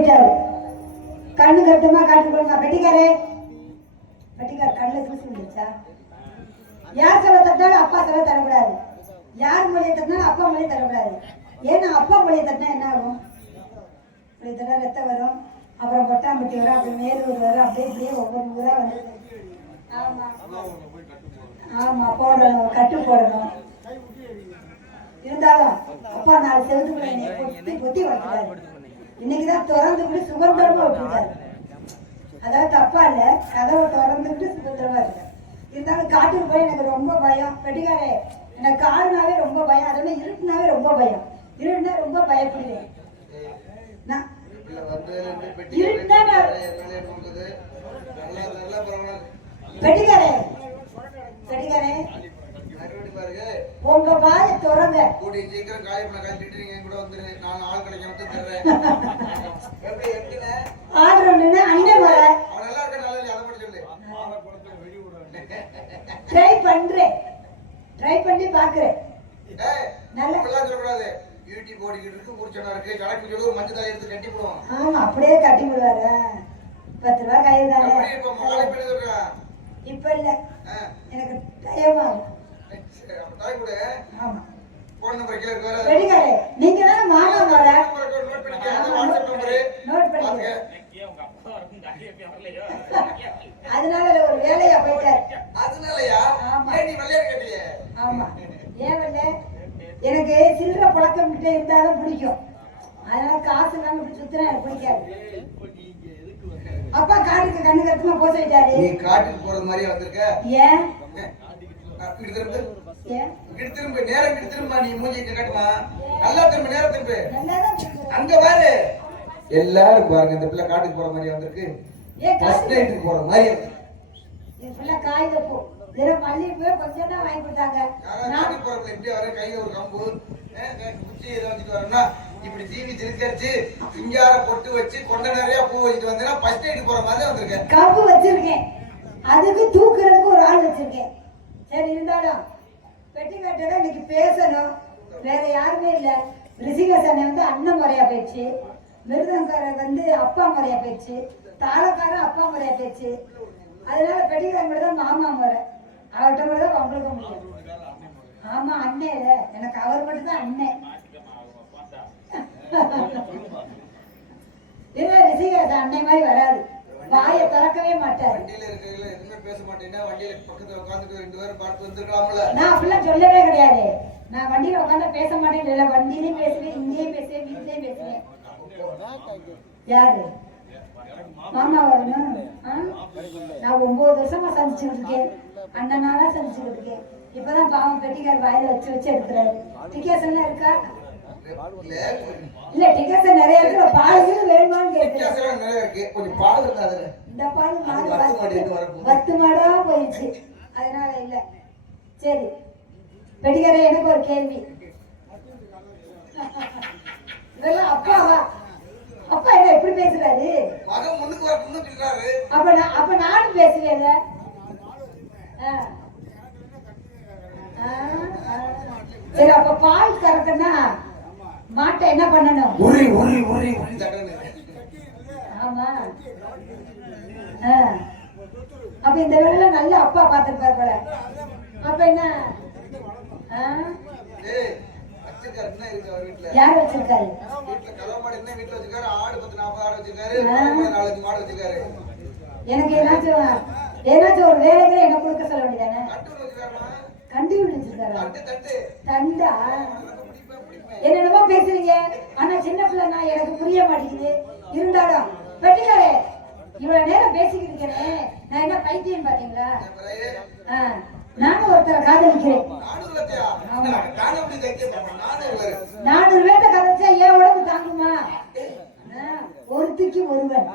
போயிட்டாரு. கண்ணு கருத்துமா காட்டு போடுங்க. பெட்டிக்காரே, பெட்டிக்கார கண்ணுல தூசி வந்துருச்சா? யார் செவ தட்டினாலும் அப்பா செவ தரக்கூடாது, யார் மொழியை தட்டினாலும் அப்பா மொழியை தரக்கூடாது. ஏன்னா அப்பா மொழியை தட்டினா என்ன ஆகும்? இப்படி தர ரத்தம் வரும், அப்புறம் பொட்டாம்பட்டி வரும், அப்புறம் மேலூர் வரும், அப்படியே இப்படியே ஒவ்வொரு ஊரா வந்து. ஆமா ஆமா, போடணும், கட்டு போடணும். இருந்தாலும் அப்பா 4 செவத்துக்குள்ள பொத்தி பொத்தி வளர்க்கிறாரு. இன்னைக்குதான் திறந்துக்கிட்டு சுதந்திரமா விட்டுருக்காரு. அதாவது தப்பா இல்ல, கதவை திறந்துக்கிட்டு சுதந்திரமா இருக்காரு. இருந்தாலும் காட்டுக்கு போய் எனக்கு ரொம்ப பயம். பெட்டிக்காரே, எனக்கு காடுனாவே ரொம்ப பயம், அதோட இருட்டுனாவே ரொம்ப பயம். இருட்டுனா ரொம்ப பயப்படுவேன். பெட்டிக்காரே, பெட்டிக்காரே, உங்க வாயை திறங்க. கூடி சீக்கிரம் காலி பண்ண கழிச்சிட்டு நீங்க கூட வந்து நான் ஆள் கிடைக்காம தர்றேன். எப்படி எப்படினே ஆடுறோம்னா அண்ணன் வர அவன் நல்லா இருக்க நல்லா இல்ல, அதை மட்டும் சொல்லு. ட்ரை பண்றேன், ட்ரை பண்ணி பாக்குறேன். ஏய் நல்லா சொல்ல கூடாது. யூடியூப் ஓடிக்கிட்டு இருக்கு, மூர்ச்சனா இருக்கு, கலக்கு சொல்லு, மஞ்சள் தாய் எடுத்து கட்டி போடுவான். ஆமா, அப்படியே கட்டி போடுவாரு. 10 ரூபாய் கையில தானே. அப்படியே இப்ப மாலை பண்ணி சொல்றா. இப்ப இல்ல, எனக்கு டைம் ஆகும். தாய் கூட ஆமா, போன் நம்பர் கீழ இருக்கு. பெட்டிக்காரே, நீங்க தான் மாமா வர நோட் பண்ணிக்க, அந்த வாட்ஸ்அப் நம்பர் நோட் பண்ணிக்க. அதனால ஒரு வேலையா போயிட்டாரு. அதனாலயா? ஏன் நீ வெள்ளையா கட்டியே? ஆமா, ஏன் வெள்ளை? எனக்கு சில்லற பழக்கம் கிட்ட இருந்தாலும் பிடிக்கும். அதனால காசு இல்லாம இப்படி சுத்தினா எனக்கு பிடிக்காது. அப்பா காட்டுக்கு கண்ணு கருத்துமா போக சொல்லிட்டாரு. நீ காட்டுக்கு போறது மாதிரியே வந்திருக்க. ஏன் திரும்ப நேரம் திரும்ப, நீ மூஞ்சி கட்டுமா, நல்லா திரும்ப, நேரம் திரும்ப. அங்க பாரு, எல்லாரும் பாருங்க, இந்த பிள்ளை காட்டுக்கு போற மாதிரி வந்திருக்கு. ஃபர்ஸ்ட் நைட்டுக்கு போற மாதிரி என் பிள்ளை காய் வைப்போ மல்லிகைப்பூ கொஞ்சம் தான் வாங்கி கொடுத்தாங்க. காட்டுக்கு போறப்ப எப்படி வர, கையில ஒரு கம்பு குச்சி இதை வச்சுட்டு வரேன்னா இப்படி தீவி திருக்கரிச்சு சிங்கார பொட்டு வச்சு கொண்ட நிறைய பூ வச்சுட்டு வந்தேன்னா ஃபர்ஸ்ட் நைட்டுக்கு போற மாதிரி வந்திருக்கேன். கம்பு வச்சிருக்கேன், அதுக்கு தூக்குறதுக்கு ஒரு ஆள் வச்சிருக்கேன். சரி, இருந்தாலும் பெட்டி கட்டல இன்னைக்கு பேசணும். வேற யாருமே இல்ல. ரிஷிகேசனை வந்து அண்ணன் முறையா போயிடுச்சு, மிருதங்காரர் வந்து அப்பா முறையா போயிடுச்சு, தாளக்காரன் அப்பா முறையா போயிடுச்சு. அதனால பெட்டிக்காரன் தான் மாமா முறை. அவர்கிட்ட கூட தான் உங்களுக்கு முடியும். ஆமா, அண்ணே இல்ல, எனக்கு அவர் மட்டும் தான் அண்ணன். இல்ல, ரிஷிகேசன் அண்ணன் மாதிரி வராது, வாயை திறக்கவே மாட்டாரு. வண்டியில இருக்கல எதுவுமே பேச மாட்டேன்னா, வண்டியில பக்கத்துல உட்கார்ந்துட்டு 2 பேரும் பார்த்து வந்திருக்கலாம்ல. நான் அப்படிலாம் சொல்லவே கிடையாது. நான் வண்டியில உட்கார்ந்து பேச மாட்டேன். இல்ல, வண்டியிலயும் பேசுவேன், இங்கேயும் பேசுவேன், வீட்லயும் பேசுவேன். யாரு மாமா வரணும்? நான் 9 வருஷமா சந்திச்சுக்கிட்டு இருக்கேன், அண்ணனால சந்திச்சுக்கிட்டு இருக்கேன். இப்பதான் பாவம் பெட்டிக்கார் வாயில வச்சு வச்சு எடுக்கிறாரு. டிக்கெட்ஸ் இருக்கா? இல்ல, டிக்கெட்ஸ் நிறைய இருக்கு. பால் வேணுமான்னு கேட்டு கொஞ்சம் பால் இருக்காது. இந்த பால் பத்து மாடா போயிடுச்சு, அதனால இல்ல. சரி பெட்டிக்காரே, எனக்கு ஒரு கேள்வி. இதெல்லாம் அப்பாவா? அப்பா என்ன எப்படி பேசுறாரு? அப்ப நானும் பேசுவேன். சரி, அப்ப பால் கறக்கன்னா மாட்டை என்ன பண்ணணும்? ஆமா, அப்ப இந்த வேலையில நல்ல அப்பா பாத்துருப்பாரு போல. அப்ப என்ன யார் வச்சிருக்காரு? எனக்கு ஏதாச்சும் ஒரு வேலைகளை என்ன கொடுக்க சொல்ல வேண்டியதானே? கண்டுபிடிச்சிருக்காரு. தண்டா என்னென்னமோ பேசுறீங்க, ஆனா சின்ன பிள்ளை நான் எனக்கு புரிய மாட்டேங்குது. இருந்தாலும் பெட்டிக்காரே, இவ்வளவு நேரம் பேசிக்கிட்டு இருக்கேன், நான் என்ன பைத்தியம் பாத்தீங்களா? நானும் ஒருத்தரை காதலிக்கிறேன். 400 பேர்த்த காதலிச்சா என் உடம்பு தாங்குமா? ஒருத்திக்கு ஒருவன்.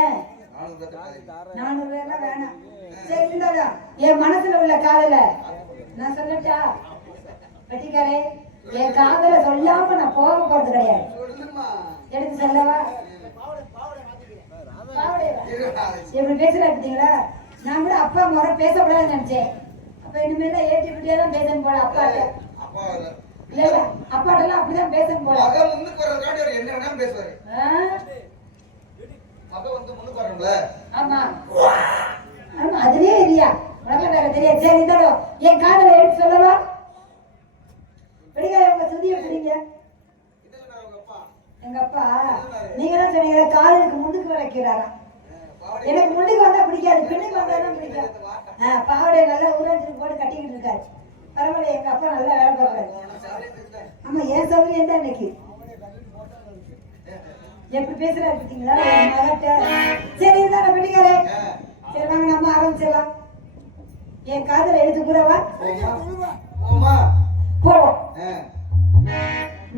ஏன் 400 பேர்லாம் வேணாம். சரி, இருந்தாலும் என் மனசுல உள்ள காதல நான் சொல்லட்டா? பெட்டிக்காரே, என் காதல சொல்லாம நான் போக போறது கிடையாது. எடுத்து சொல்லவா? எப்படி பேசுறா பார்த்தீங்களா? நான் கூட அப்பா முறை பேசக்கூடாதுன்னு நினைச்சேன். அப்ப இனிமேல் ஏற்றி விட்டியா தான் பேசணும் போல. அப்பா இல்ல இல்ல அப்பாட்டெல்லாம் அப்படிதான் பேசணும் போல. மக முன்னுக்கு வர்றதுக்காண்டி அவர் என்ன வேணாலும் பேசுவாரு. மக வந்து முன்னுக்கு வரணும்ல. ஆமா ஆமா அதுலயே இல்லையா உனக்கு வேற தெரியாது. சரி இருந்தாலும் என் காதல எடுத்து சொல்லவா? படிக்காத உங்க சுதிய பிடிங்க. எங்க அப்பா நீங்க தான் சொன்னீங்க காதலுக்கு முன்னுக்கு வைக்கிறாரா. எனக்கு முன்னுக்கு வந்தா பிடிக்காது, பின்னுக்கு வந்தாதான் பிடிக்கும். பாவடை நல்லா ஊராட்சி போட்டு கட்டிக்கிட்டு இருக்காரு. பரவாயில்ல எங்க அப்பா நல்லா வேலை பார்க்கறாரு. ஆமா என் சௌகரியம் தான் இன்னைக்கு. எப்படி பேசுறாரு பார்த்தீங்களா மகட்ட. சரி இதான் பிடிக்காரே. சரி வாங்க நம்ம ஆரம்பிச்சிடலாம். என் காதல எடுத்து கூறவா? போவோம்.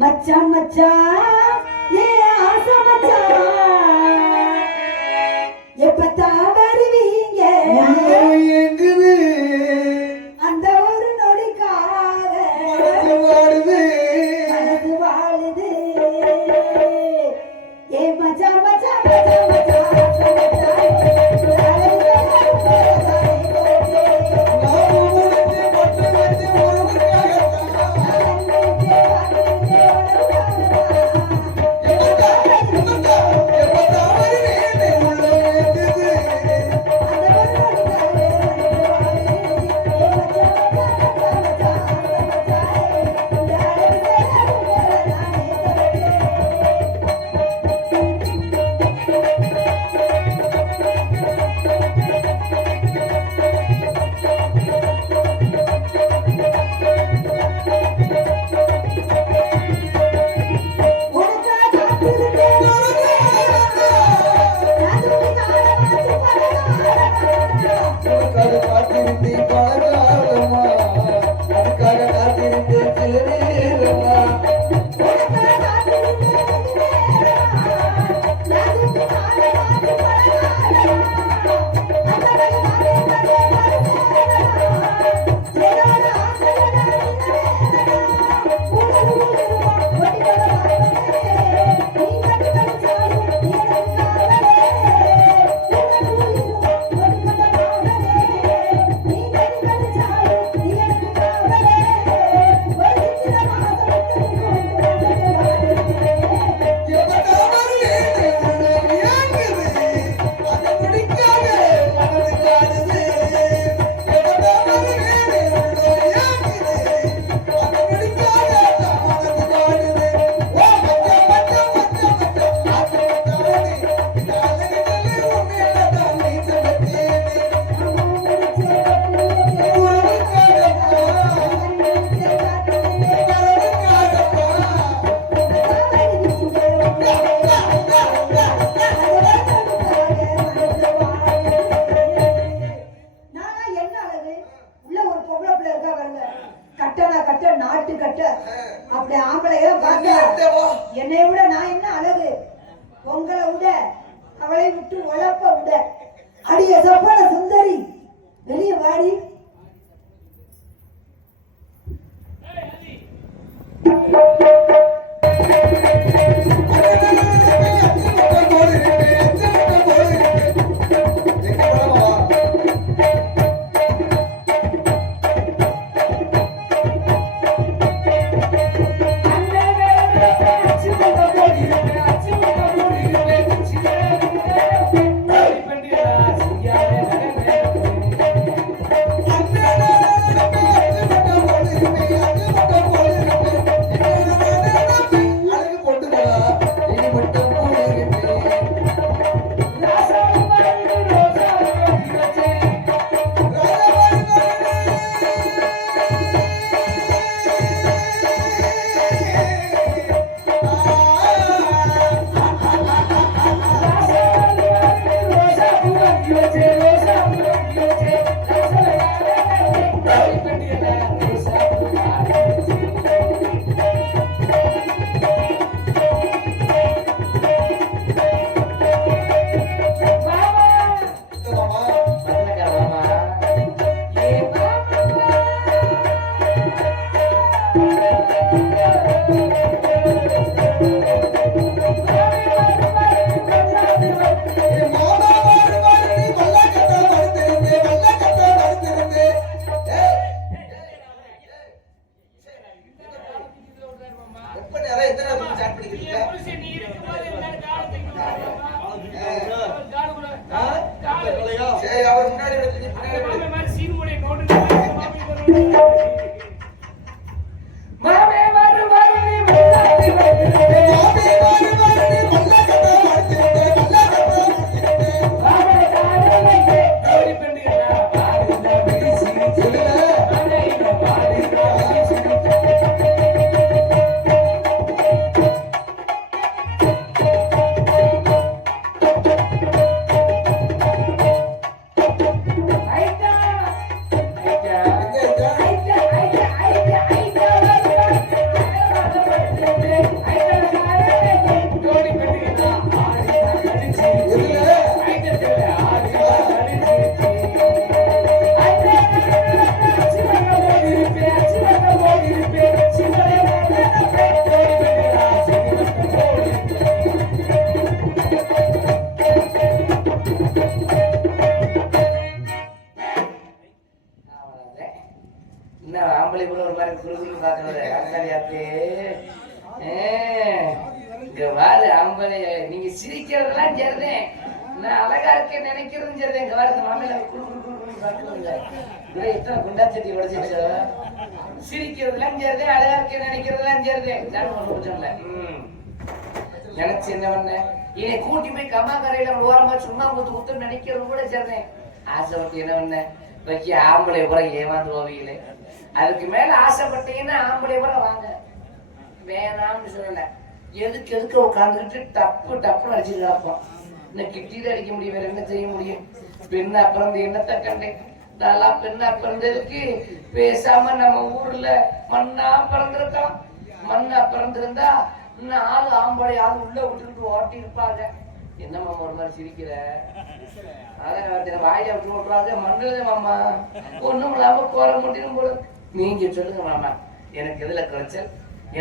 மச்சான் மச்சான் ஏ ஆசை மச்சான் எப்பத்தான் வருவீங்க அந்த ஒரு நொடிக்காக மனது வாழுது. ஏ மச்சான் மச்சான் மச்சான் மச்சான் என்னை விட நான் என்ன அழகு, உங்களை விட அவளை விட்டு உழப்ப விட. அடிய சொப்பன சுந்தரி வெளியே வாடி. வாரு ஆம்பளை நீங்க சிரிக்கிறதெல்லாம் சரிதேன், நான் அழகா இருக்கேன் நினைக்கிறதும் சரிதேன். இங்க வாரு மாமையில எத்தனை குண்டாச்சட்டி உடச்சிருச்சோ. சிரிக்கிறதுலாம் சரிதேன், அழகா இருக்கேன் நினைக்கிறதெல்லாம் சரிதேன். நினைச்சு என்ன பண்ண, என்னை கூட்டி போய் கம்மா கரையில ஓரமா சும்மா குத்து நினைக்கிறது கூட சரிதேன். ஆசைப்பட்டு என்ன பண்ண, வைக்க ஆம்பளை கூட ஏமாந்து போவீங்களே. அதுக்கு மேல ஆசைப்பட்டீங்கன்னா ஆம்பளை கூட வாங்க, வேணாம்னு சொல்லல. எதுக்கு உட்காந்துக்கிட்டு டப்புன்னு அடிச்சுட்டு கிடப்போம். இன்னும் கிட்டிதான் அடிக்க முடியும், வேற என்ன செய்ய முடியும்? பெண்ணா பிறந்து என்னத்தை கண்டேன், நல்லா பெண்ணா பிறந்ததுக்கு பேசாம நம்ம ஊர்ல மண்ணா பிறந்திருக்கலாம். மண்ணா பிறந்திருந்தா இன்னும் ஆம்பளை உள்ள விட்டுக்கிட்டு ஓட்டி இருப்பாங்க. என்னம்மா ஒரு மாதிரி சிரிக்கிற? அதான் வாயில விட்டு ஓட்டுறாங்க. மண்ணுல மாமா ஒண்ணும் இல்லாம கோர முடியும் போல. நீங்க சொல்லுங்க மாமா, எனக்கு எதுல குறைச்சல்?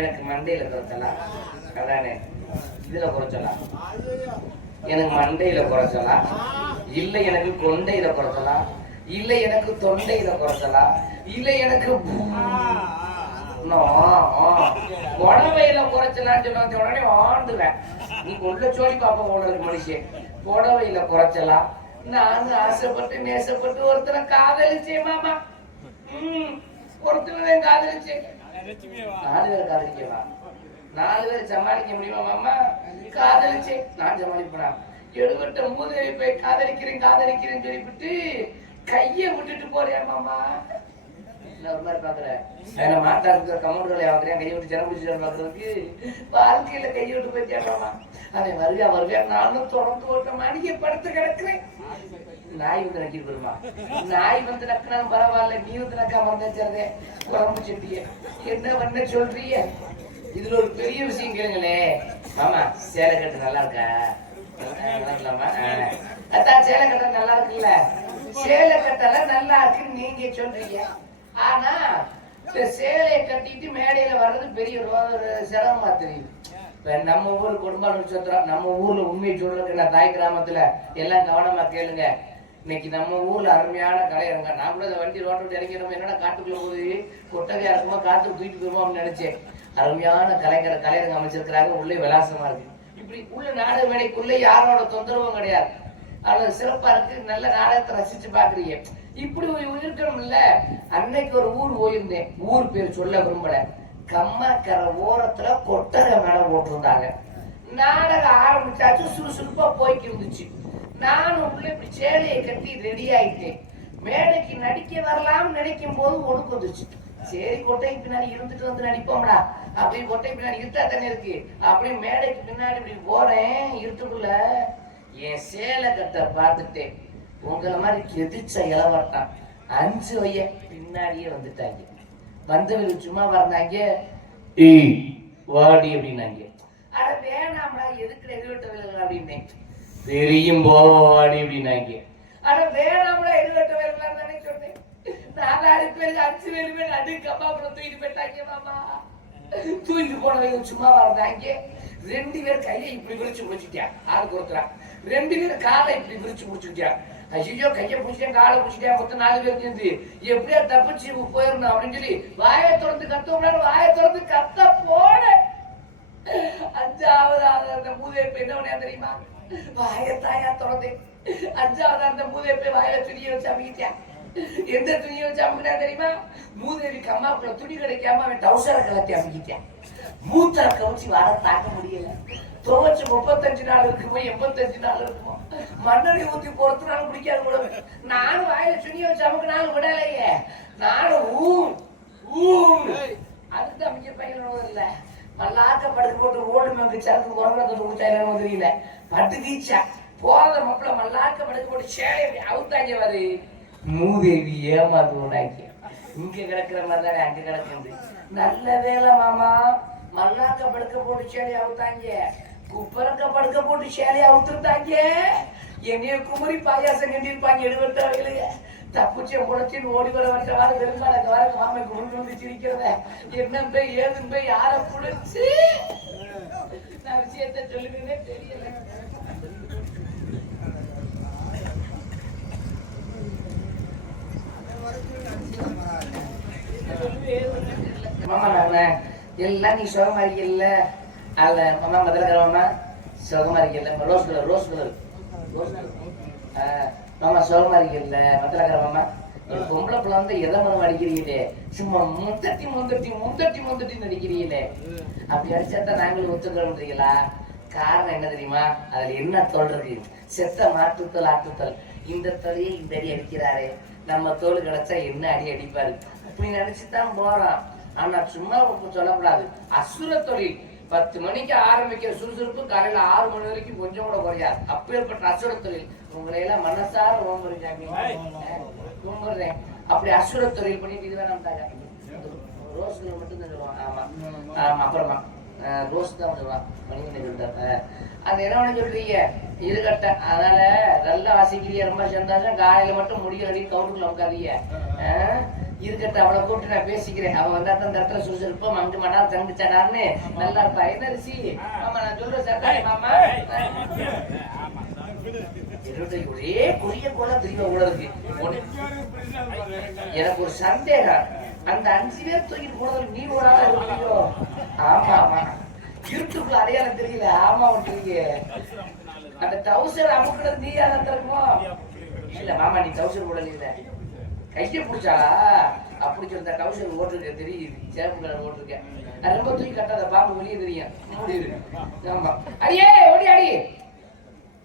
எனக்கு மண்டையில குறைச்சலாம். அதானே, இதுல குறைச்சலாம். எனக்கு மண்டையில குறைச்சலாம், இல்ல எனக்கு கொண்டையில குறைச்சலாம், இல்ல எனக்கு தொண்டையில குறைச்சலாம், இல்ல எனக்கு புடவையில குறைச்சலான்னு சொன்ன உடனே ஆண்டுவேன். நீ உள்ள சொல்லி பாப்ப உனக்கு மனுஷன் புடவையில குறைச்சலாம். நானும் ஆசைப்பட்டு நேசப்பட்டு ஒருத்தனை காதலிச்சேன் மாமா. ஒருத்தனை காதலிச்சேன். 4 பேர் காதலிக்கவா? 4 பேர் சமாளிக்க முடியுமா மாமா? காதலிச்சேன், நான் சமாளிப்பேன். எடுபட்ட மூதேவி போய் காதலிக்கிறேன்னு சொல்லிவிட்டு கைய விட்டுட்டு போறேன் மாமா. ஒரு மாதிரி பாக்குறேன் மாட்டாக்கு கமெண்ட்களை வாங்குறேன். கையை விட்டு ஜனம் பிடிச்சி பாக்குறதுக்கு வாழ்க்கையில கையை விட்டு போய் தேடுறாமா. அவன் வருவியா நானும் தொடர்ந்து ஓட்ட மாடிக்க படுத்து கிடக்குறேன். நாய் வந்து நக்கிட்டு போயிருமா. நாய் வந்து நக்கினாலும் பரவாயில்ல, நீ வந்து நக்காம இருந்தாச்சே குழம்பு செட்டிய என்ன பண்ண சொல்றீங்க? இதுல ஒரு பெரிய விஷயம் கேளுங்களே மாமா. சேலை கட்டு நல்லா இருக்கா? நல்லா இருக்கலாமா? அதான் சேலை கட்ட நல்லா இருக்குல்ல. சேலை கட்டெல்லாம் நல்லா இருக்குன்னு நீங்க சொல்றீங்க. ஆனா சேலையை கட்டிட்டு மேடையில வர்றது பெரிய ஒரு சிரமமா தெரியுது. நம்ம ஊர் குடும்பம் சொல்றோம். நம்ம ஊர்ல உண்மையை சொல்றதுக்கு நான் தாய் கிராமத்துல எல்லாம் கவனமா கேளுங்க. இன்னைக்கு நம்ம ஊர்ல அருமையான கலையரங்க. நான் கூட வண்டி ரோட்டை விட்டு இறங்கிடும் என்னன்னா காட்டுக்குள்ள போது கொட்டகையா இருக்குமா காத்து தூக்கிட்டு போயிருவோம்னு நினைச்சேன். அருமையான கலையரங்க அமைச்சிருக்கிறாங்க. உள்ளே விலாசமா இருக்கு. இப்படி உள்ள நாடக மேடைக்குள்ள யாரோட தொந்தரவும் கிடையாது. அவ்வளவு சிறப்பா இருக்கு. நல்ல நாடகத்தை ரசிச்சு பாக்குறீங்க. இப்படி இருக்கணும் இல்ல. அன்னைக்கு ஒரு ஊர் போயிருந்தேன். ஊர் பேர் சொல்ல விரும்பல. கம்மாக்கரை ஓரத்துல கொட்டகை மேல போட்டிருந்தாங்க. நாடகம் ஆரம்பிச்சாச்சு. சுறுசுறுப்பா போய்க்கு இருந்துச்சு. நானும் உள்ள இப்படி சேலையை கட்டி ரெடி ஆயிட்டேன். மேடைக்கு நடிக்க வரலாம்னு நினைக்கும் போது ஒடுக்கு வந்துருச்சு. சரி கொட்டை பின்னாடி இருந்துட்டு வந்து நடிப்போம்டா அப்படி. கொட்டை பின்னாடி இருட்டா தானே இருக்கு. அப்படியே மேடைக்கு பின்னாடி இப்படி போறேன். இருட்டுக்குள்ள என் சேலை கட்ட பார்த்துட்டேன். உங்களை மாதிரி கெதிச்ச இளவட்டான் 5 வைய பின்னாடியே வந்துட்டாங்க. வந்தவர்கள் சும்மா வந்தாங்க. வாடி அப்படின்னாங்க. அட வேணாம்டா எதுக்கு எதிர்விட்டவர்கள் அப்படின்னேன். தெரியும் போவாடி அப்படின்னாங்க. அட வேணாம்டா எதிர்விட்டவர்கள் தானே சொன்னேன். 4 பேருக்கு 5 பேருமே நடு கம்மாக்குள்ள தூக்கிட்டு போயிட்டாங்க மாமா. தூக்கிட்டு போனவங்க சும்மா வந்தாங்க. 2 பேர் கையை இப்படி விரிச்சு முடிச்சுட்டான். ஆளுக்கு ஒருத்தரா. 2 பேர் காலை இப்படி விரிச்சு முடிச்சுட்டான். ஐயோ கையை பிடிச்சிட்டேன் காலை பிடிச்சிட்டேன். மொத்தம் 4 பேருக்கு இருந்து எப்படியா தப்பிச்சு போயிடணும் அப்படின்னு சொல்லி வாயை திறந்து கத்த வாயை திறந்து கத்த போன 5வது அந்த மூதேப்பை என்ன பண்ணா தெரியுமா? வாயத்தாயா திறந்தேன். 5வது அந்த மூதேப்பை வாயில துணியை வச்சு அமைக்கிட்டான். எந்த துணியை வச்சு அமைக்கிட்டா தெரியுமா? மூதேவி கம்மாக்குள்ள துணி கிடைக்காம அவன் டவுசரை கலத்தி அமைக்கிட்டான். மூத்தரை கவச்சு வர தாக்க முடியல. துவச்சு 35 நாள் இருக்குமோ 85 நாள் இருக்குமோ. மண்ணடி ஊத்தி பொறுத்தனாலும் பிடிக்காது கூட. நானும் வாயில துணியை வச்சு அமுக்குனாலும் விடலையே. நானும் அதுதான் மிக பையனோட இல்ல. மல்லாக்க படுக்க போட்டு ரோடு மேம்பு சரக்கு குரங்கு தெரியல. பட்டு வீச்சா போத மக்களை மல்லாக்க படுக்க போட்டு சேலை அவுத்தாங்க வரு. மூதேவி ஏமாத்துவோனாக்கி இங்க கிடக்குற மாதிரி தானே அங்க கிடக்குது. நல்ல வேலை மாமா. மல்லாக்க படுக்க போட்டு சேலை அவுத்தாங்க. குப்பரக்க படுக்க போட்டு சேலையை அவுத்துருந்தாங்க. என்னைய குமரி பாயாசம் கண்டிருப்பாங்க. எடுவட்டாங்க தப்புச்சே முளைச்சின்னு ஓடி வர வச்ச வாரம் பெருமாள் வாரம் மாமை குண்டு வந்து சிரிக்கிறத என்ன போய் ஏதுன்னு போய் யார புடிச்சு நான் விஷயத்த சொல்லுங்கன்னே தெரியல. மாமா நாங்க எல்லாம் நீ சுகமா இருக்கல. அல்ல மாமா மதுரக்காரம்மா சுகமா இருக்கல ரோஸ் கலர் மாமா சுகமா இருக்கல மதுரக்காரம்மா பொம்பளை பிள்ளை வந்து எதை மரம் அடிக்கிறீங்களே சும்மா முந்தட்டி நடிக்கிறீங்களே அப்படி அடிச்சாத்தான் நாங்களும் ஒத்துக்கிறோம்ன்றீங்களா? காரணம் என்ன தெரியுமா? அதுல என்ன தோல் இருக்கு? செத்த மாட்டுத்தல் ஆட்டுத்தல். இந்த தொழியை இந்த அடி அடிக்கிறாரே, நம்ம தோல் கிடைச்சா என்ன அடி அடிப்பாரு அப்படி நினைச்சுதான் போறான். ஆனா சும்மா சொல்லக்கூடாது. அசுர தொழில் 10 மணிக்கு ஆரம்பிக்கிற சுறுசுறுப்பு காலையில 6 மணி வரைக்கும் கொஞ்சம் கூட குறையாது. அப்பேற்பட்ட அசுர தொழில். உங்களை எல்லாம் மனசார கும்பிடுறேன். அப்படி அசுர தொழில் பண்ணிட்டு இதுதான் நம்மட்டாங்க. ரோஸ்ல மட்டும் தான் சொல்லுவான். ஆமா ஆமா அப்புறமா ரோஸ் தான் சொல்லுவான். மணிகண்டன் சொல்லிட்டாங்க. அது என்ன சொல்றீங்க இருக்கட்ட. அதனால நல்லா வாசிக்கிறீங்க, ரொம்ப சந்தோஷம். காலையில மட்டும் முடியலடி கவுருக்குள்ள உட்காதீங்க இருக்கட்ட. அவளை கூப்பிட்டு நான் பேசிக்கிறேன். அவன் வந்தா அந்த இடத்துல சுறுசுறுப்பா மஞ்சு மாட்டா தங்கிச்சாடான்னு நல்லா இருப்பா. என்ன ரிசி ஆமா நான் சொல்றேன் சட்டை மாமா. ஒரே குறிய போல திரும்ப கூட இருக்கு. எனக்கு ஒரு சந்தேகம், அந்த 5 பேர் தூக்கிட்டு போனது நீ ஒரு ஆளா இருக்கீங்களோ? ஆமா ஆமா இருட்டுக்குள்ள அடையாளம் தெரியல. ஆமா ஒன்றிய அந்த டவுசர் அமுக்குறது நீ யாரும் இருக்குமோ? இல்ல மாமா நீ டவுசர் போடல, இல்ல கைய பிடிச்சாளா? அப்படி சொல்ல டவுசர் ஓட்டிருக்க தெரியுது, சேப்பு கலர் ஓட்டிருக்கேன். அது ரொம்ப தூக்கி கட்டாத, பாம்பு வெளியே தெரியும். ஆமா அடியே ஓடி அடி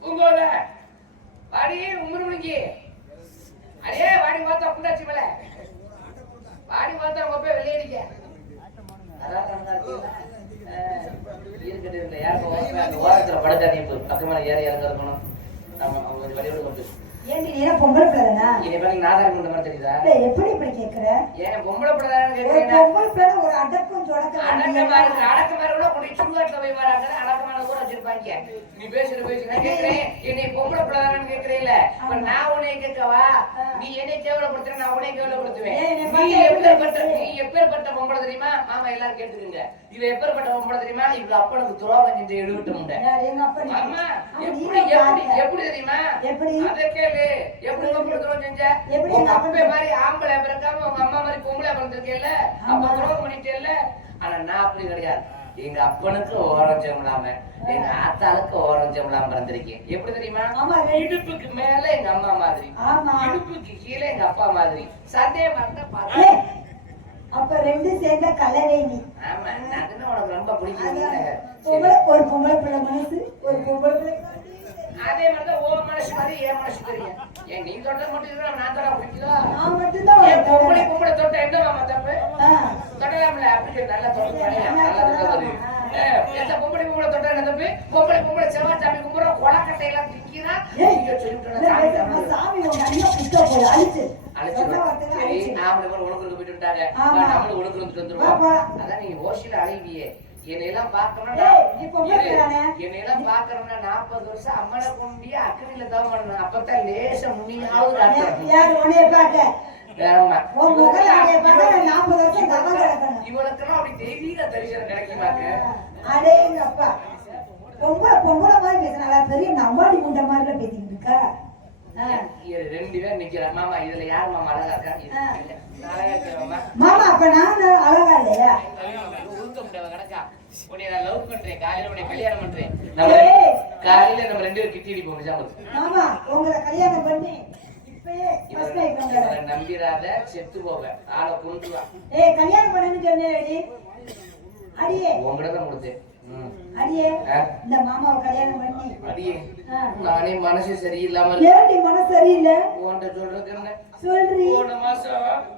உங்களோட வாடி உங்க அடியே வாடி பார்த்தா புண்டாச்சி மேல வாடி பார்த்தா உங்க போய் வெளியடிக்க இருக்கட்டு. யாருக்கும் ஓரத்துல படுக்காதீங்க. பக்கமான ஏற இறங்கணும். ஆமா அவங்க கொஞ்சம் வழியோடு கொண்டு ஏண்டி நீ பொம்பளை பிள்ளைதானா? இனி பாருங்க நாதாரி முண்ட மாதிரி தெரியுதா? எப்படி இப்படி கேக்குற? ஏன் பொம்பளை பிள்ளைதானு கேக்குறீங்க? பொம்பளை பிள்ளை ஒரு அடக்கம் தொடக்கம் அடக்கமா இருக்கு. அடக்கமா கூட கொண்டு சுடுகாட்டுல போய் வராங்க. அடக்கமான கூட வச்சிருப்பாங்க. நீ பேசுற நான் கேக்குறேன். என்னை பொம்பளை பிள்ளைதானு கேக்குறீல்ல? இப்ப நான் உன்னை கேட்கவா? நீ என்னை கேவலப்படுத்துற, நான் உன்னை கேவலப்படுத்துவேன். நீ எப்பேற்பட்ட பொம்பளை தெரியுமா? மாமா எல்லாரும் கேட்டுக்குங்க. இவ எப்பேற்பட்ட பொம்பளை தெரியுமா? இவங்க அப்பனுக்கு துரோகம் செஞ்சு எடுவிட்டு முண்டை. ஆமா எப்படி தெரியுமா? அதை கேளு. எப்படி பொம்பளை துரோகம் செஞ்ச? உங்க அப்பே மாதிரி ஆம்பளை பிறக்காம உங்க அம்மா மாதிரி பொம்பளை பிறந்திருக்கேல்ல, அப்ப துரோகம் பண்ணிட்டேல்ல. ஆனா நான் அப்படி கிடையாது. எங்க அப்பனுக்கு ஓரஞ்சம் இல்லாம, எங்க ஆத்தாளுக்கு ஓரஞ்சம் இல்லாம பிறந்திருக்கேன். எப்படி தெரியுமா? இடுப்புக்கு மேல எங்க அம்மா மாதிரி, இடுப்புக்கு கீழே எங்க அப்பா மாதிரி. சந்தேகம் வந்தா பாரு. அப்ப ரெண்டு சேர்ந்த கலவை நீ. ஆமா அதுன்னு உனக்கு ரொம்ப பிடிக்கும். ஒரு பொம்பளை பிள்ளை மனசு, ஒரு பொம்பளை பிள்ளை அதே மாதிரிதான் ஓ மனசு மாதிரி என் மனசு தெரியும். ஏன் நீ தொட்ட மட்டும் நான் தொட பிடிக்குதோ? பொம்பளை தொட்ட என்ன மாமா தப்பு? தொடலாம்ல அப்படி சொல்லி நல்லா தொட்டு எந்த பொம்பளை தொட்ட என்ன தப்பு? பொம்பளை செவ்வாய் சாமி கும்பிட கொலக்கட்டை எல்லாம் திங்கிறா சாமி அதான் நீங்க ஓசியில அழைவியே. என்னையெல்லாம் பாக்கணும்னா 40 வருஷம் அம்மனை கொண்டு அக்கறையில தான் பண்ணணும். அப்பதான் லேச முனியாவது இவளுக்கெல்லாம் அப்படி தெய்வீக தரிசனம் கிடைக்குமாங்க. அடேங்கப்பா பொம்பளை மாதிரி பேசினால பெரிய நம்பாடி முண்ட மாதிரி பேசிக்கிட்டு இருக்கா. 2 பேர் நிக்கிறேன். மாமா இதுல யார் மாமா அழகா இருக்கா? அழகா இருக்கிறோமா மாமா? அப்ப நான் அழகா இல்லையா? கணக்கா உன்னை நான் லவ் பண்றேன். காலையில உன்னை கல்யாணம் பண்றேன். காலையில நம்ம 2 பேரும் கிட்டி அடிப்போம். மாமா உங்களை கல்யாணம் பண்ணி நம்பிராத செத்து போக ஆளை கொண்டு வா. கல்யாணம் பண்ணு சொன்னேன். அடியே உங்ககிட்ட முடிச்சேன். அடியே இந்த மாமாவை கல்யாணம் பண்ணி அடியே நானே மனசு சரியில்லாம. ஏடி மனசு சரியில்லை? உன்கிட்ட சொல்றேன். சொல்றீ?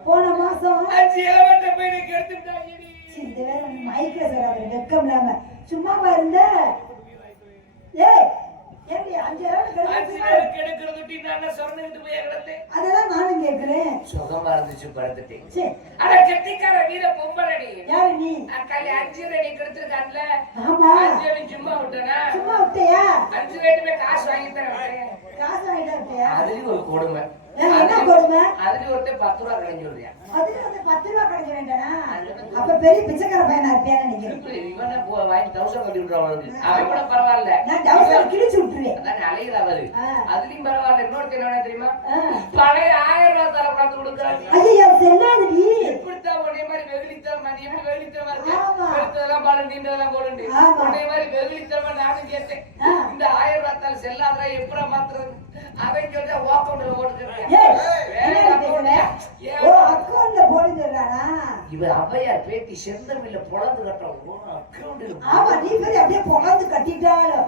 போன மாசம் 5 இளவட்ட போய் கெடுத்துட்டாங்க. இந்த வேற மைக்ல சொல்றாங்க வெக்கம் இல்லாம சும்மாவா இருந்த? ஏடி 5 இளவட்ட கெடுக்கிறது நான் சொர்ணகிட்டு போய் கிடந்தேன். அதெல்லாம் நானும் கேக்குறேன். சுகமா இருந்துச்சு படுத்துட்டேன். சரி அட கெட்டிக்கார வீர பொம்பளடி. யாரு நீ? அக்காளி 5 ரெடி கெடுத்துட்டான்ல. ஆமா 5 ரெடி சும்மா விட்டனா? சும்மா விட்டியா? 5 ரெடிமே காசு வாங்கி தரேன். காசு வாங்கிட்டா விட்டியா? அதுல ஒரு கொடுமை. என்ன கொடுமை? அதுல ஒருத்தர் 10 ரூபா கழிஞ்சு விடுறியா? அதுல வந்து 10 ரூபா கிடைக்க வேண்டானா? அப்ப பெரிய பிச்சைக்கார பையனா இருப்பியான்னு நினைக்கிறேன். இவனை வாங்கி 1000 கட்டி விட்டுருவாங்க. அவன் கூட பரவாயில்ல. நான் 1000 கிழிச்சு விட்டுருவேன். அதான் அலையிற அவரு. அதுலயும் பரவாயில்ல. இன்னொருத்தர் என்ன தெரியுமா? பழைய 1000 ரூபாய் தர பார்த்து கொடுக்குறாங்க. ஐயோ செல்லாதடி. இப்படித்தான் உடனே மாதிரி வெகுளித்தனமா நீ எப்படி வெகுளித்தனமா இருக்க? வெளுத்ததெல்லாம் பாடு நீண்டதெல்லாம் போடுண்டு. உடனே மாதிரி வெகுளித்தனமா நானும் கேட்டேன். இந்த 1000 ரூபாய் தால் செல்லாதா எப்படா மாத்துறது? அவன் சொல்ற வாக்கவுண்ட்ல போட்டுக்கிறேன். அக்கவுண்ட்ல போடுறானா? இவர் அவையார் பேத்தி செந்தமில்ல பொளந்து கட்டுறோம். ஆமா நீ பேர் அப்படியே பொளந்து கட்டிட்டாலும்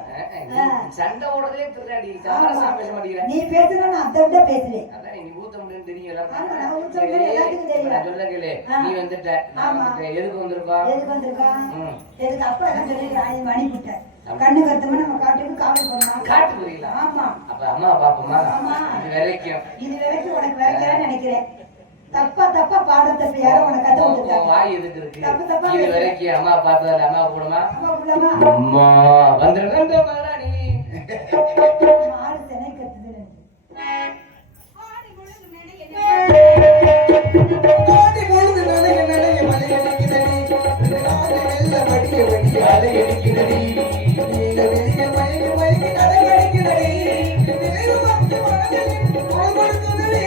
சண்டை ஓடுறதே திருடாடி. சமரசம் பேச மாட்டேங்கிற. நீ பேசுனா நான் அதை விட பேசுவேன். அதான் நீ ஊத்தம்னு தெரியும். நான் ஊத்தம்னு எல்லாத்துக்கும் தெரியும். நான் சொல்ல கேளு. நீ வந்துட்ட. நான் எதுக்கு வந்திருக்கோம்? எதுக்கு வந்திருக்கான்? எதுக்கு அப்பா என்ன சொல்லி மணி விட்ட கண்ணு கருத்தமா நம்ம காட்டுக்கு காவல் போறோம். காட்டு போறீங்களா? ஆமா. அப்ப அம்மா பாப்போமா? இது வரைக்கும் உனக்கு வேலையான்னு நினைக்கிறேன். தப்பா பாடத்தை யாரோ உனக்கு கத்து கொடுத்தாங்க. வாய் எதுக்கு இருக்கு? இது வரைக்கும் அம்மா பார்த்ததால அம்மா கூடமா? அம்மா கூடமா? அம்மா வந்துருங்க மகாராணி. ஆறு சென்னை கத்துது. ஆடி பொழுது நனைய நனைய மலை அடிக்கிறடி. வெள்ள வடிய வடிய அலை அடிக்கிறடி. நீல வெளிய மயங்கி மயங்கி நடை அடிக்கிறடி. நினைவு வந்து மனதில் கொள்கொடுக்குதடி.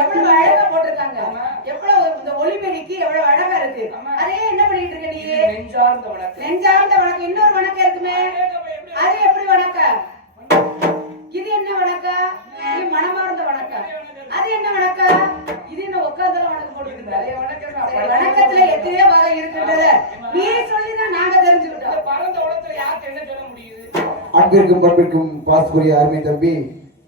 எவ்வளவு அழகா போட்டிருக்காங்க. எவ்வளவு இந்த ஒளிபெருக்கி எவ்வளவு அழகா இருக்கு. அதே என்ன பண்ணிட்டு இருக்க நீ? நெஞ்சார்ந்த வணக்கம். நெஞ்சார்ந்த வணக்கம். இன்னொரு வணக்கம் இருக்குமே, அது எப்படி வணக்கம்? இது என்ன வணக்கம்? இது மனமார்ந்த வணக்கம். அது என்ன வணக்கம்? இது என்ன உட்கார்ந்தல வணக்கம் போட்டுருக்காங்க. வணக்கத்துல எத்தனையோ வகை இருக்கின்றது. நீ சொல்லிதான் நாங்க தெரிஞ்சுக்கிட்டோம். பரந்த உலகத்துல யாருக்கு என்ன சொல்ல முடியுது? அன்பிற்கும் பண்பிற்கும் பாஸ்புரிய அருமை தம்பி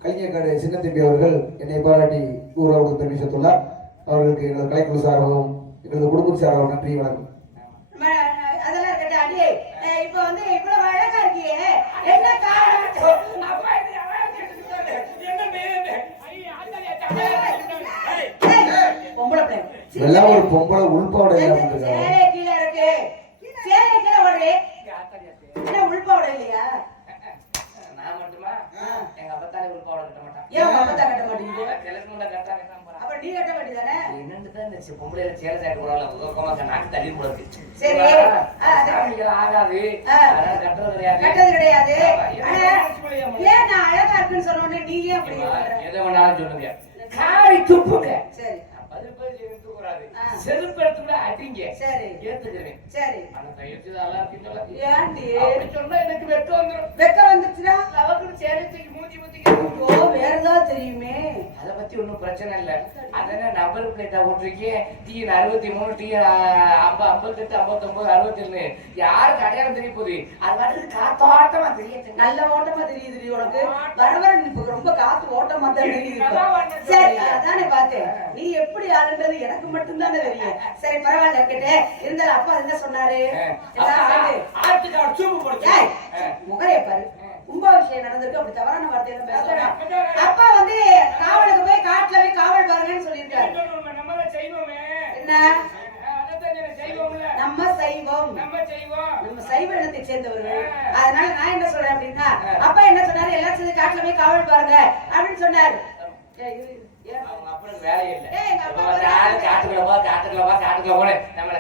கலிங்கக்காடு சின்ன தம்பி அவர்கள் என்னை பாராட்டி ஊராவுக்கு தெரிவித்துள்ளார். அவர்களுக்கு எங்களது கலைக்குழு சார்பாகவும் எங்களது குடும்ப சார்பாகவும் நன்றி வணக்கம். அதெல்லாம் இருக்கட்டும். அடியே இப்ப வந்து இவ்வளவு அழகா இருக்கியே, என்ன காரணம்? பொம்பளை பிள்ளை எல்லாம் ஒரு பொம்பளை உள்பாவோட கீழே இருக்கு. சேலை கீழே ஓடுறே. என்ன உள்பாவோட இல்லையா? நான் மட்டுமா? எங்க அப்பத்தாலே உள்பாவோட கட்ட மாட்டான். ஏன் உங்க அப்பத்தா கட்ட மாட்டீங்க? கிழக்கு முண்டை கட்டாங்க தான் போறான். அப்ப நீ கட்ட வேண்டியதானே? என்னன்னு தான் இந்த பொம்பளையில சேலை சாட்டு போடல. உதவக்கமா நாக்கு தள்ளி போடுது. சரி. ஆகாது. அதனால கட்டுறது கிடையாது. கட்டது கிடையாது. ஏன் நான் அழகா இருக்குன்னு சொன்ன உடனே நீ ஏன் அப்படி எதை வேணாலும் சொல்லுங்க. காரி துப்புங்க. சரி. செருப்பு எடுத்து கூட அடிங்க. சரி. எடுத்து எடுத்துக்கிறேன். சரி ஆனா தையத்து நல்லா இருக்குன்னு சொல்ல. ஏன்டி அப்படி சொன்னா எனக்கு வெக்கம் வந்துரும். வெக்க வந்துச்சுன்னா லவக்குன்னு சேலத்துக்கு மூஞ்சி பத்திக்க. ஓ வேற ஏதாவது தெரியுமே. அதை பத்தி ஒன்றும் பிரச்சனை இல்லை. அதனால நம்பர் பிளேட்டா போட்டிருக்கேன். டிஎன் 63 டிஎன் 58 59 61 யாருக்கு அடையாளம் தெரிய போகுது? அது பாட்டுக்கு காத்தோட்டமா தெரியுது. நல்ல ஓட்டமா தெரியுது உனக்கு. வர வர இப்ப ரொம்ப காத்து ஓட்டமா தான் தெரியுது இப்ப. சரி அதானே பார்த்தேன். நீ எப்படி ஆளுன்றது எனக்கு மட்டும் தானே தெரியும். சரி பரவாயில்ல இருக்கட்டே. இருந்தாலும் அப்பா என்ன சொன்னாரு? ஆட்டுக்கார சூப்பு போடுச்சு. முகரைய பாரு. கும்பாபிஷேகம் நடந்திருக்கு. அப்படி தவறான வார்த்தையெல்லாம் பேசலாம். அப்பா வந்து காவலுக்கு போய் காட்டுல போய் காவல் பாருங்கன்னு சொல்லியிருக்காரு. என்ன நம்ம சைவம், நம்ம சைவ இனத்தை சேர்ந்தவர்கள். அதனால நான் என்ன சொல்றேன் அப்படின்னா, அப்பா என்ன சொன்னாரு? எல்லாரும் சேர்ந்து காட்டுல போய் காவல் பாருங்க அப்படின்னு சொன்னாரு.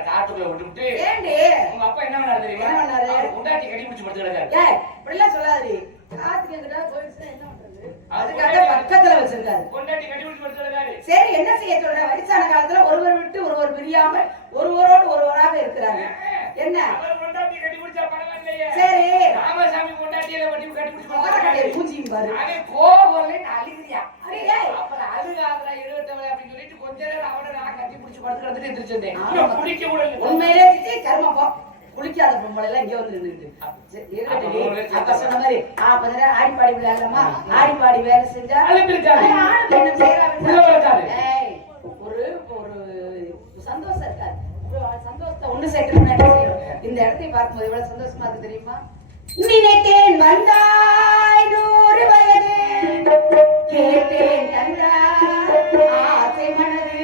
காட்டுக்குள்ள விட்டுட்டு ஏண்டி உங்க அப்பா என்ன பண்ணாரு தெரியுமா? என்ன பண்ணாரு? முண்டாட்டி கட்டி பிடிச்சு படுத்துக்கிட்டாரு. இப்படிலாம் சொல்லாதீ. காத்துக்கு எங்கிட்ட போயிடுச்சுன்னா என்ன பண்றது? அதுக்காக பக்கத்துல வச்சிருக்காரு. முண்டாட்டி கட்டி பிடிச்சு படுத்துக்கிட்டாரு. சரி என்ன செய்ய சொல்ற? வயசான காலத்துல ஒருவர் விட்டு ஒருவர் பிரியாம ஒருவரோடு ஒருவராக இருக்கிறாங்க. என்ன அவர் முண்டாட்டி கட்டி பிடிச்சா பரவாயில்லையே. சரி ராமசாமி முண்டாட்டியில கட்டி பிடிச்சு முகரக்கட்டைய மூஞ்சியும் பாரு. அதே கோவம்ல அழுகுறியா? அடே ஏய் அப்புறம் அழுகாதடா இருட்டவளே அப்படின்னு சொல்லிட்டு கொஞ்ச நேரம் அவட நான் கட்டி பிடிச்சு படுத்துக்கிறதுக்கு எந்திரிச்சேன். ஆமா. குடிக்க விடல. உண்மையிலே சித்தி கர்மா போ. குளிக்காத பொம்பளை எல்லாம் இங்க வந்து நின்னுட்டு. அப்ப சொன்ன மாதிரி கொஞ்ச நேரம் ஆடி பாடி விளையாடலாமா? ஆடி பாடி வேலை செஞ்சா அழுப்பிருக்காது. என்ன செய்யறாங்க? ஏய் ஒரு ஒரு சந்தோஷம் இருக்காது. சந்தோஷத்தை ஒண்ணு சேர்க்கணும்னா என்ன செய்யணும்? இந்த இடத்தை பார்க்கும்போது எவ்வளவு சந்தோஷமா இருக்கு தெரியுமா? நினைத்தேன் வந்தாய் 100 வயது, கேட்டேன் தந்தாய் ஆசை மனது.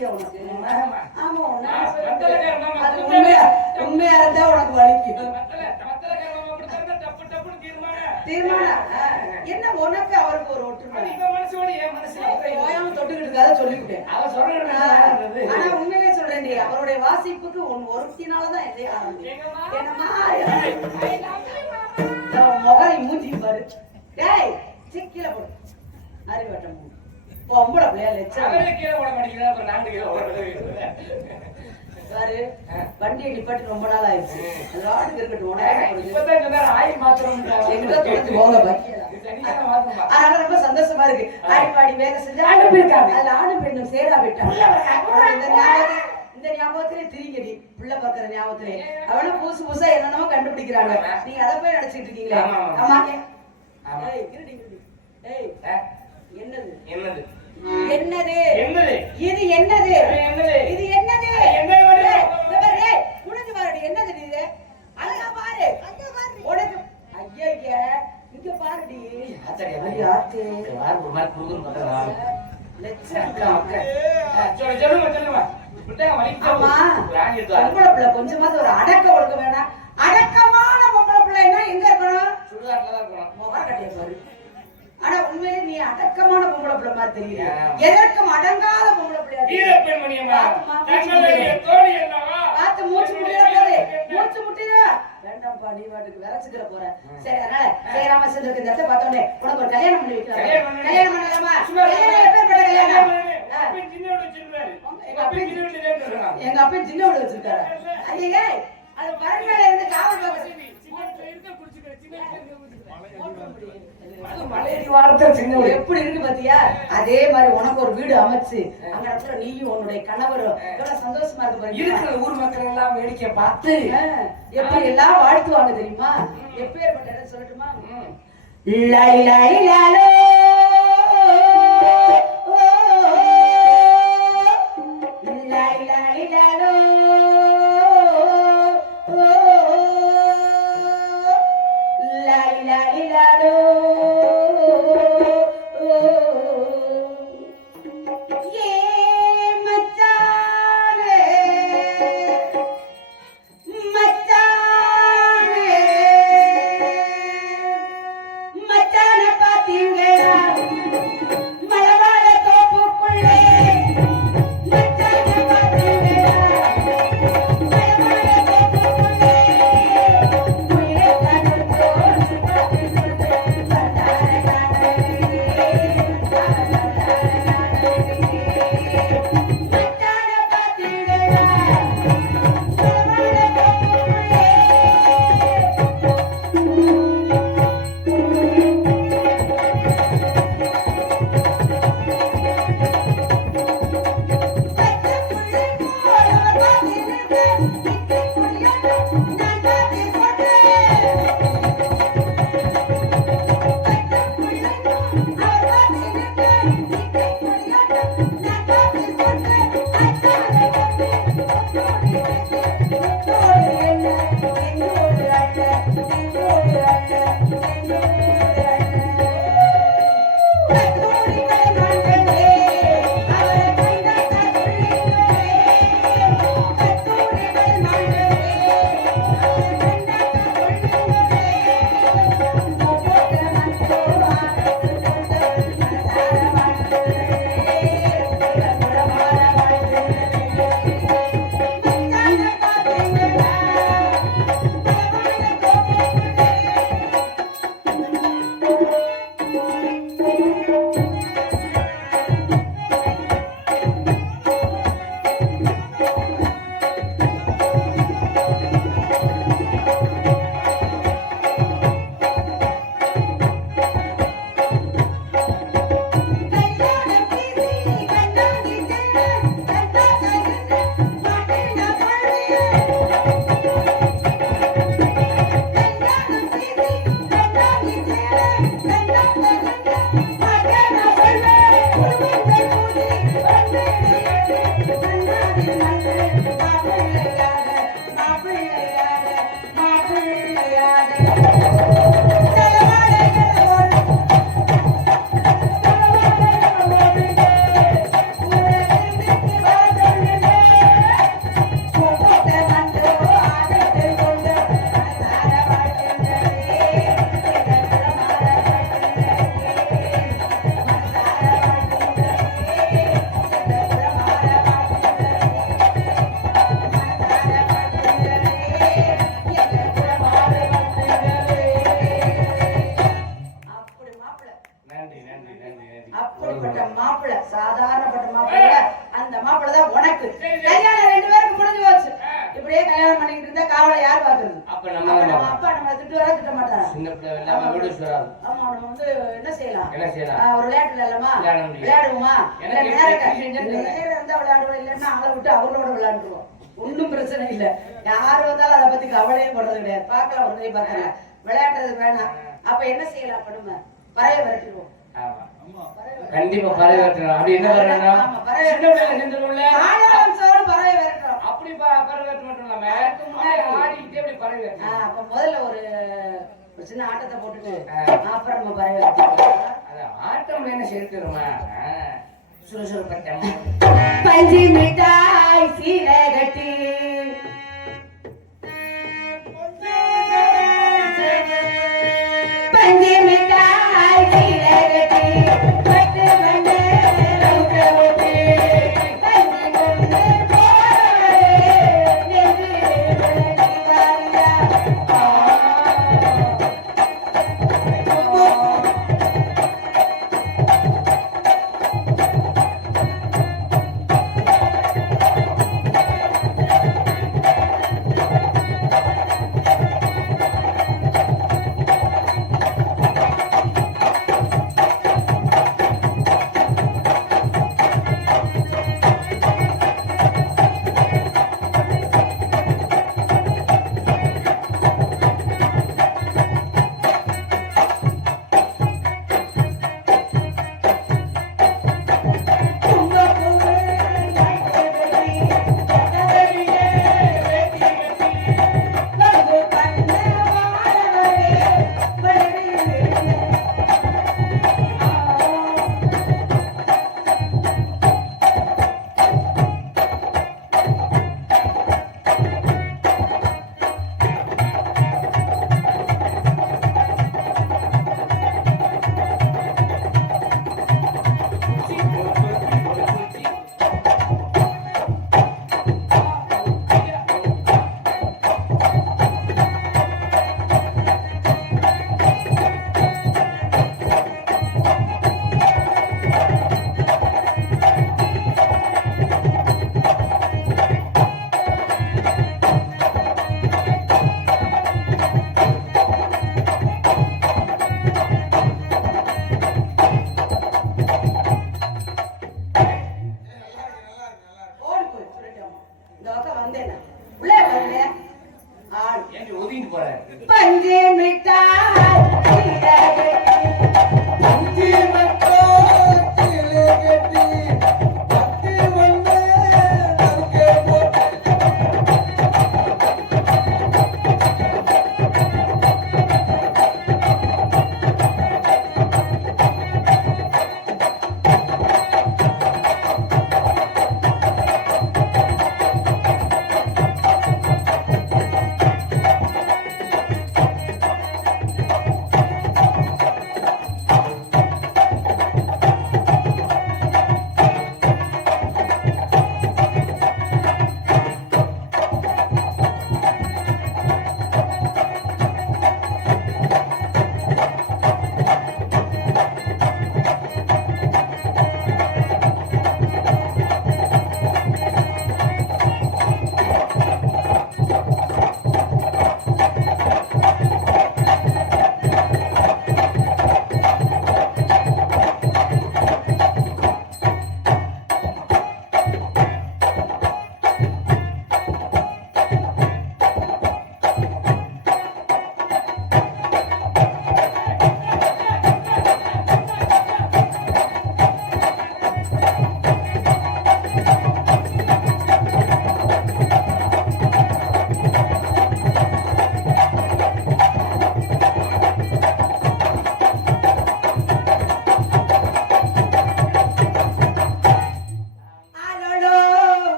வலிக்குது உனக்கு. ஆமா. ஆமா உன்னை மத்தளக்கார மாமா அது உண்மையா இருந்தா உனக்கு வலிக்கும். மத்தளக்கார மாமா அப்படி தரனா டப்பு டப்புன்னு தீர்மானம். என்ன உனக்கு அவருக்கு ஒரு ஒற்றுமை. இவ மனசோட என் மனசு ஓயாம தொட்டுக்கிட்டு இருக்காத சொல்லிவிட்டேன். அவ சொல்றது. ஆனா உண்மையிலே சொல்றேன்டி, அவருடைய வாசிப்புக்கு ஒருத்தினாலதான் எதையா என்னமா முகரை மூஞ்சி பாரு. டேய் சிக்கில போடு அறிவட்டம் பொம்பளை பிள்ளையா லட்சம் அவரே கீழே போட மாட்டேங்கிறா, அப்புறம் நாங்க கீழே போடுறது. பாரு. வண்டியை நிப்பாட்டி ரொம்ப நாள் ஆயிடுச்சு. அது ஆட்டுக்கு இருக்கட்டும். இப்பதான் சொன்னாரு ஆயில் மாத்திரம் எங்க தொடர்ந்து போக பாக்கியா. சனிக்கிழமை மாத்தமா. அதனால ரொம்ப சந்தோஷமா இருக்கு. ஆடி பாடி வேலை செஞ்சு அனுப்பியிருக்காங்க. அதுல ஆணும் பெண்ணும் சேரா விட்டாங்க. இந்த ஞாபகத்திலே திரிங்கடி பிள்ளை பாக்குற ஞாபகத்திலே அவன புதுசா என்னென்னமோ கண்டுபிடிக்கிறாங்க. நீங்க அதை போய் நினைச்சிட்டு இருக்கீங்களே. ஆமா. ஏய் இருடி. ஏய் என்னது என்னது என்னது என்னது இது என்னது என்னது இது என்னது குனிஞ்சு பாருடி. என்னது இது அழகா பாரு. அங்க பாரு உனக்கு. ஐயா இங்க பாருடி. ஆத்தடி ஆத்தே யார் ஒரு மாதிரி குடுக்குன்னு பார்க்கறா. லட்சம் சொல்லுமா ஆமா. பொம்பளை பிள்ளை கொஞ்சமாவது ஒரு அடக்க ஒழுக்க வேணாம். அடக்கமான பொம்பளை பிள்ளைன்னா எங்க இருக்கணும்? சுடுகாட்டுலதான் இருக்கணும். முகம் கட்டிய பாரு. ஆனா உண்மையிலே நீ அடக்கமான பொம்பளை பிள்ளை மாதிரி தெரியுது. எதற்கும் அடங்காத பொம்பளை பிள்ளையா பார்த்து மூச்சு முட்டிடாது. மூச்சு முட்டிடா வேண்டாம்ப்பா. நீ வாட்டுக்கு விரைச்சுக்கிற போற. சரி அதனால ஸ்ரீராமச்சந்திரருக்கு இந்த இடத்தை பார்த்தோன்னே உனக்கு ஒரு கல்யாணம் பண்ணி வைக்கலாம். கல்யாணம் பண்ணலாமா? கல்யாணம் எப்பேற்பட்ட கல்யாணம்? எங்க அப்பா சின்ன வீடு வச்சிருக்காரு. ஐயே அது பரண்மேல இருந்து காவல் எப்படி இருக்கு பாத்தியா? அதே மாதிரி உனக்கு ஒரு வீடு அமைச்சு அந்த இடத்துல நீயும் உன்னுடைய கணவரும் எவ்வளவு சந்தோஷமா இருக்கு. இருக்கிற ஊர் மக்கள் எல்லாம் வேடிக்கை பார்த்து எப்படி எல்லாம் வாழ்த்துவாங்க தெரியுமா? எப்பேற்பட்ட இடம் சொல்லட்டுமா? லாய் லாய் லாலோ லாய் லாய் லாலோ லாய் லாய் லாலோ ஏ மச்சானே மச்சானே மச்சான பாத்தீங்களா மலவாழ தோப்புக்குள்ளே மச்சான பாத்தீங்களா மலவாழ தோப்புக்குள்ளே உயிரை காட்டுறோம் யார் பாக்குறது? அப்ப அப்ப நம்ம நம்ம அப்பா நம்ம திட்டுவாரா திட்ட மாட்டாரா? சின்ன பிள்ளை வெள்ளாம வீடு சுறாது. ஆமா நம்ம வந்து என்ன செய்யலாம்? என்ன செய்யலாம்? ஒரு விளையாட்டு விளையாடலாமா? விளையாட முடியும். விளையாடுவோமா? எனக்கு நேரம் இருந்தா விளையாடுவோம், இல்லைன்னா ஆளை விட்டு அவங்களோட விளையாண்டுருவோம். ஒன்றும் பிரச்சனை இல்ல. யாரு வந்தாலும் அதை பத்தி கவலையே படுறது கிடையாது. பார்க்கலாம், ஒரு நாள் பார்க்கலாம். விளையாடுறது வேணாம். அப்ப என்ன செய்யலாம்? அப்ப நம்ம பறவை விரட்டிடுவோம். ஆமா கண்டிப்பா பறவை விரட்டணும். அப்படி என்ன பண்ணணும்? ஆமா, பறவை சின்ன பிள்ளை செஞ்சிருவோம்ல. ஆனாலும் சோறு பறவை விரட்டுறோம். அப்படி பறவை விரட்ட மட்டும் இல்லாம ஆடிக்கிட்டே அப்படி பறவை விரட்டணும். அப்ப முதல்ல ஒரு சின்ன ஆட்டத்தை போட்டுட்டு அப்புறம் நம்ம பறவை விரட்டிடுவோம். அதான் ஆட்டம் என்ன செலுத்துறோமா? சுறுசுறுப்பட்ட பஞ்சு மிட்டாய் சீரகட்டி பஞ்சு மிட்டாய் சீரகட்டி பட்டு மண்ணு ரவுக்க ஊட்டி பஞ்சு கொண்டு போரே நெஞ்சு விளக்கி வாரியா ஒதுங்கிட்டு போறேன். பஞ்சு மிட்டாய்